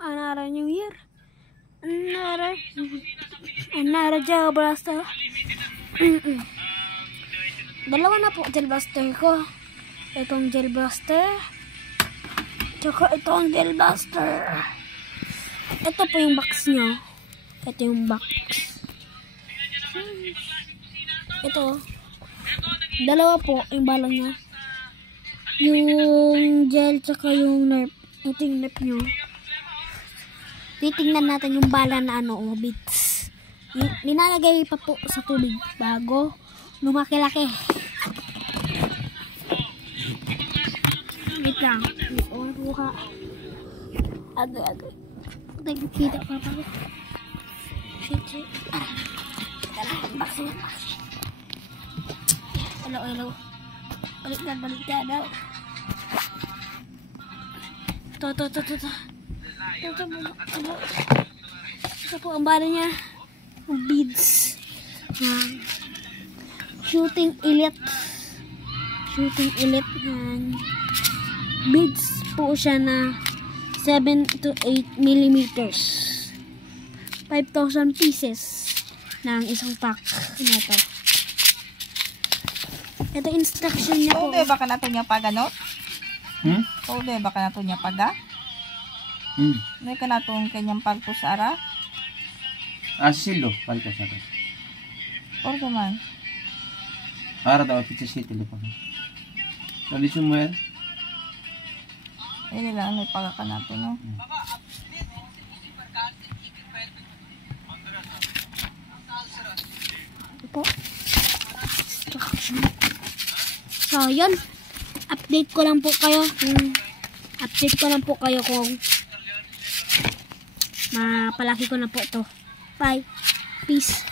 Another New Year. Another Gel Blaster. Dalawa na po Gel Blaster ko. Itong Gel Blaster. Tsaka itong Gel Blaster. Ito po yung box nyo. Ito yung box. Ito. Dalawa po yung bala niya. Yung gel tsaka yung nerf. Ito yung nerf nyo. Titingnan natin yung bala na bits. Ninalagay pa po sa tubig bago lumaki-laki. Wait lang. Agay. Nagkita pa pa ko. Shit. Teka lang. Unboxing. Hello. Baliktad daw. Ito. Ito po ang bala niya. Ang beads. Shooting elite. Beads po siya na 7 to 8 millimeters. 5,000 pieces ng isang pack na to. Ito instruction niya po. Kaude baka nato niya paganot? Kaude baka nato niya paga? May ka natong kanyang pagpusara? Silo, pagpusara. Or man? Para daw pizza city lupa. Dali sumuel. Ini lang may paga ka nato no. Po. So, yun. Update ko lang po kayo kung mapalaki ko na po to. Bye. Peace.